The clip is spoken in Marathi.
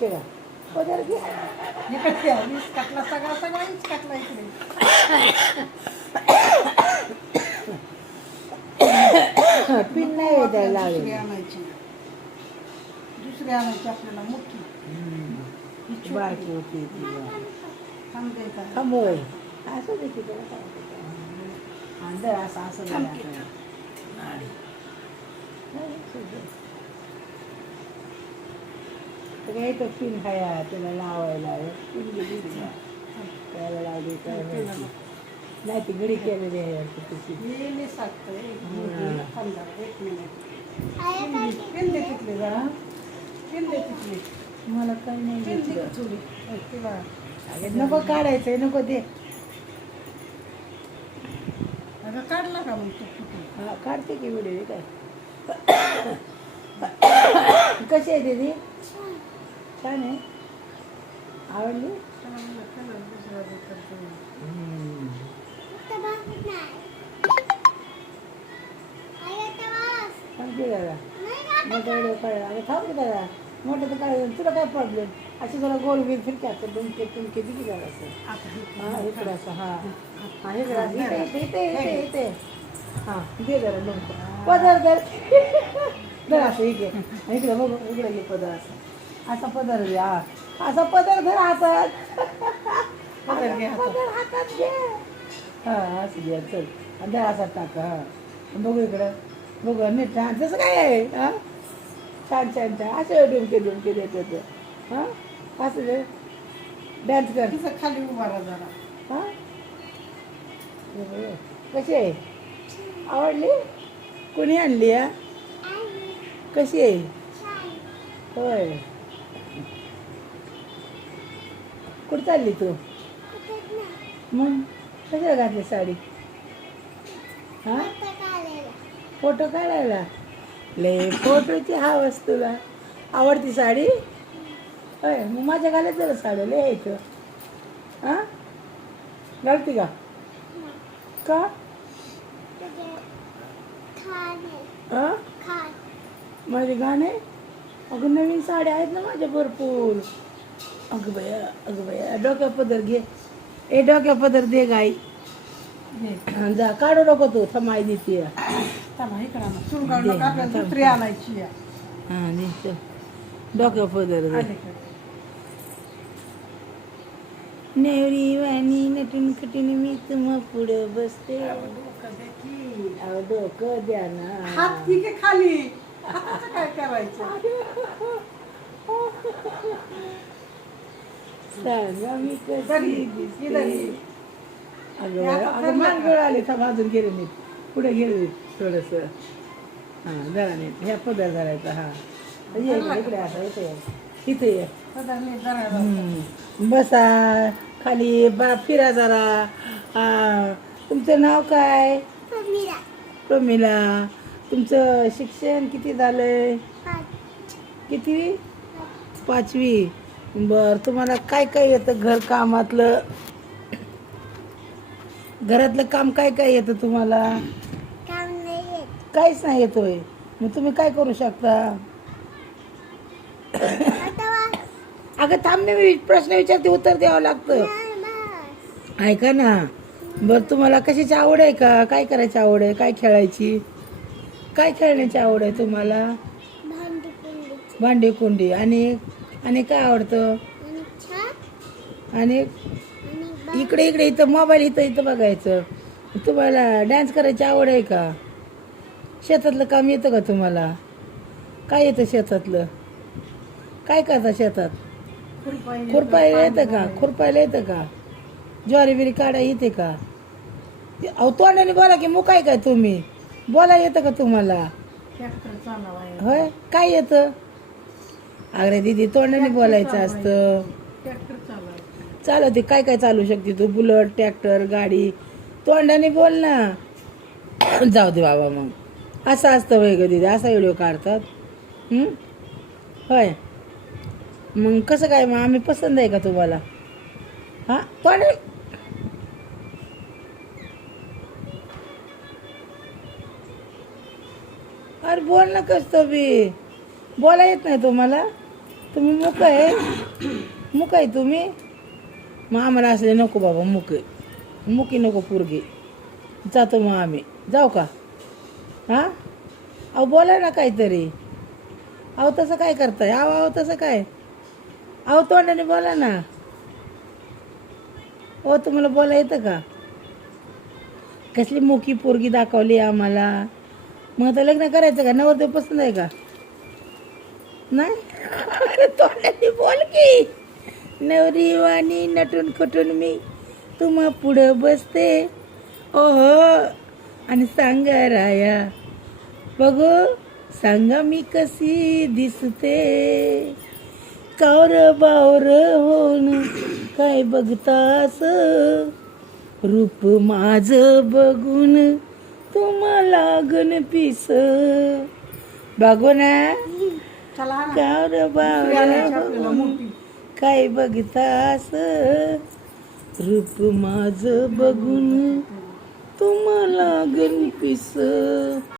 केला पदर घे इकडे वीस काटला सगळा सगळा वीस काटला इकडे. पिन नाही आहे त्याला दुसरी लागेल आणायची दुसरी आणायची आपल्याला मोठी. ही छोटी. बारकी होती ती थांब दे का? थांबोय असं दे की त्याला काय होतं. अंदर असं असं थांब झालं की. आता. नाडी. नाही, सुद्धा. तर काही तो पिन खाया त्याला लावायला पिन गेली त्याला लावली काय माहिती. नाही ती घडी केलेली आहे वाटतं तशी. हे मी सांगतोय. हा. थांब जरा, एक मिनिट. पेन दे तिथले जरा. पेन दे तिथले. मला काही नाही पेन दे घेतलं. की थोडी. किंवा नको काढायचंय नको दे. अगं काढला का मग तू कुठे? हा काढते की व्हिडिओ काय कशी आहे दीदी छान आहे आवडली दुसरा बी करतो. सांगते दादा मोठा व्हिडिओ काढ अगं थांब की दादा मोठं तर काय तुला काय प्रॉब्लेम अशी जरा गोल बिल फिरक्यात दुमके तुमके दिली जरा असं आता हे हां इकडं असं हां हां इकडं असं इथे इथे इथे इथे हां दे जरा लोक पदर दर दर असं इकडे इकडे बघ इकडे घे पदर असं असा पदर घे हा असा पदर धर हातात पदर घे हातात. पदर हातात घे हां असं घ्या चल आणि दर असा टाक हां बघू इकडं बघू नीट छान तसं काय आहे हां छान छान छान असं डुमके देत होतं हां असं दे डान्स कर तिचं खाली उभा राहा जरा. हां कशी आहे आवडली कोणी आणली हा कशी आहे होय कुठं चालली तू मग कशाला घातली साडी हां फोटो काढायला लय फोटोची हवस तुला आवडती साडी होय मग माझ्या घालत जरा साडी लय यायचं हां घालती का का हां माझे गाणे अगं नवीन साड्या आहेत ना माझ्या भरपूर अगं बया डोक्या पदर घे ए डोक्या पदर दे गाई घे. हां जा काढू नको तू थमाई देते थांबा इकडं आणा. चूल काढू दे. नका आपल्याला दुसरी आणायची आहे. हां दे डोक्या पदर दे अलीकडे. नेवरी वाणी नटून कटून मी तुम्हा पुढं बसते डोकं दे की. अहो डोकं द्या ना हात की की खाली हाताचं काय करायचं? सांगा मी कशी बरी, दिसते. इधर ये. अगं अगं मानगड आले थांब अजून गेले नीट पुढे गेले थोडंसं हां जरा नीट ह्या पदर धरायचा हां ये इकडे आता इथे ये इथे ये सदा मी जरा बसा खाली बा फिरा जरा तुमचं नाव काय प्रमिला तुमचं शिक्षण किती झालंय किती 5वी बर तुम्हाला काय काय येतं घर कामातलं घरातलं काम काय काय येतं तुम्हाला काहीच नाही येतोय मग तुम्ही काय करू शकता अगं थांब मी प्रश्न विचारते उत्तर द्यावं लागतं ऐका ना बरं तुम्हाला कशाची आवड आहे का काय करायची आवड आहे काय खेळायची काय खेळण्याची आवड आहे तुम्हाला भांडी कुंडी आणि काय आवडतं आणि इकडे इकडे इथं मोबाईल इथं बघायचं तुम्हाला डान्स करायची आवड आहे का शेतातलं काम येतं का तुम्हाला काय येतं शेतातलं काय करता शेतात खुरपायला येतं का खुरपायला येतं का ज्वारी बिरी काढायला येते का अहो तोंडाने बोला की मुक आहे काय तुम्ही बोला येतं का तुम्हाला ट्रॅक्टर चालवायचं. होय काय येतं अरे दीदी तोंडाने बोलायचं असतं ट्रॅक्टर चालवायचं. चालवते काय काय चालू शकते तू बुलट ट्रॅक्टर गाडी तोंडाने बोल ना जाऊ दे बाबा मग असं असतं वय ग दीदी असा व्हिडिओ काढतात होय मग कसं काय मग आम्ही पसंत आहे का तुम्हाला हां तोंड अरे बोल ना कसं बी बोला येत नाही तुम्हाला तुम्ही मुक आहे मुक आहे तुम्ही. मग आम्हाला असले नको बाबा मुकी नको पोरगी. जातो मग आम्ही. जाऊ का? हां अहो बोला ना काहीतरी. अहो तसं काय करताय? अहो तसं काय? अहो तोंडाने बोला ना. हो तुम्हाला बोला येतं का? कसली मोकी पोरगी दाखवली आम्हाला. मग आता लग्न करायचं का? नवरदेव पसंत आहे का? नाही तोंडाने बोल की. नवरी वाणी नटून खटून मी तुम्हा पुढं बसते. ओहो आणि सांगा राया बघू सांगा मी कशी दिसते. कावर बावर होऊन काय बघतास. रूप माझं बघून तुम्हाला गण पिस. बघू ना चला ना. कावर बावर आपल्याला मोठी. काय बघतास. रूप माझं बघून तुम्हाला गण पिस.